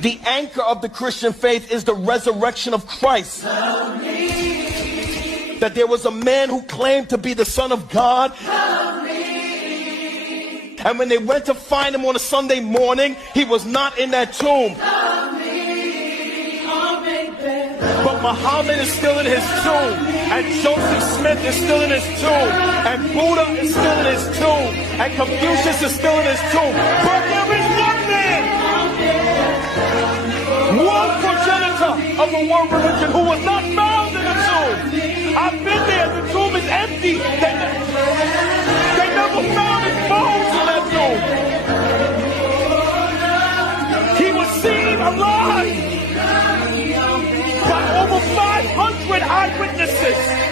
The anchor of the Christian faith is the resurrection of Christ. That there was a man who claimed to be the Son of God. And when they went to find him on a Sunday morning, he was not in that tomb. But Muhammad is still in his tomb, and Joseph Smith is still in his tomb, and Buddha is still in his tomb, and Confucius is still in his tomb. But there is one man, one progenitor of the world religion who was not found in the tomb. I've been there, the tomb is empty. They never found his bones in that tomb. He was seen alive by over 500 eyewitnesses.